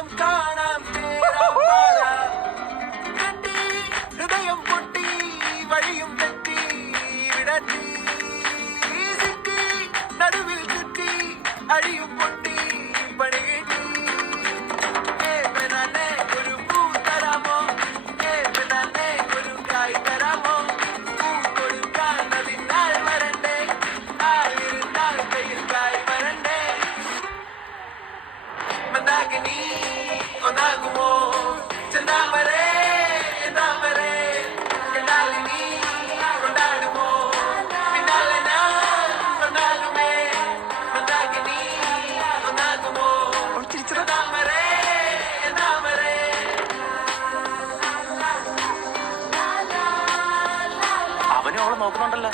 മൊത്തം കാണാം തേരാം പാറ കെട്ടി ഹൃദയം പൊട്ടി വഴിയും തെറ്റി വിടത്തി സിറ്റി നടുവിൽ ചുറ്റി അടിയും പൊട്ടി പണി കിട്ടി ഒരു പൂ തരാമോ ഒരു കായ് തരാമോ പൂ കൊടുക്കാൻ അതിനാൾ വരണ്ടേ ആയിരുന്നാൾ കയ്യിൽ കായ് വരണ്ടേ മന്ദാകിനി ഒന്നാകുമോ ചെന്താമരേ താമരേ കണ്ടാലിനി കൊണ്ടാടുമോ പിന്നാലെ ഞാൻ കൊണ്ടാടുമേ മന്ദാകിനി ഒന്നാകുമോ ചെന്താമരേ താമരേ അവനും അവളെ നോക്കുന്നുണ്ടല്ലോ.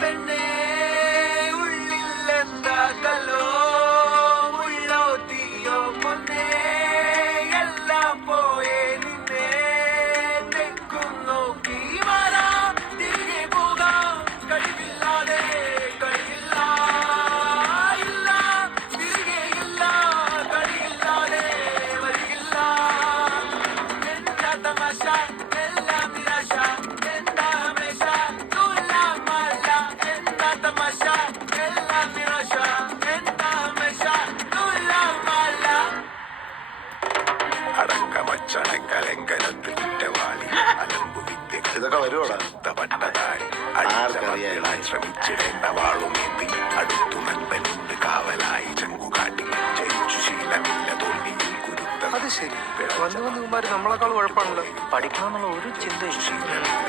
പെണ്ണേ ഉള്ളിൽ എന്താകലോ ഉള്ളോ തീയോ പൊന്നേ എല്ലാം പോയേ നിന്നെ തെക്കും നോക്കി മാറാം തിരികെ പോകാം കഴിവില്ലാതെ കഴിയില്ല ഇല്ല തിരികെ ഇല്ല കഴിയില്ലാതെ വരികില്ല എന്താ തമാശ എല്ലാം നിരാശ എന്താ ഹമേശ തുലാമല്ല എന്താ തമാശ എല്ലാം നിരാശ എന്താ ഹമേശ തുലാമല്ല അടക്കമച്ചടങ്കലങ്കനത്ത് കുറ്റവാളി അലമ്പു വിദ്യകൾ ഇതൊക്കെ വരുവോടാ? പട്ടതായി ആർക്കറിയാം? അടിച്ചമകളായി ശ്രമിച്ചിടേണ്ട വാളുമേന്തി അടുത്തു നൻപനുണ്ട് കാവലായി ചങ്കുകാട്ടി ജയിച്ചു ശീലമില്ല തോൽവിയിൽ കുരുത്ത അത് ശരി. വന്ന് വന്ന് ഇവന്മാര് നമ്മളെക്കാൾ കുഴപ്പമാണല്ലോ. പഠിക്കണമെന്നുള്ള ഒരു ചിന്തയും ശീലമില്ല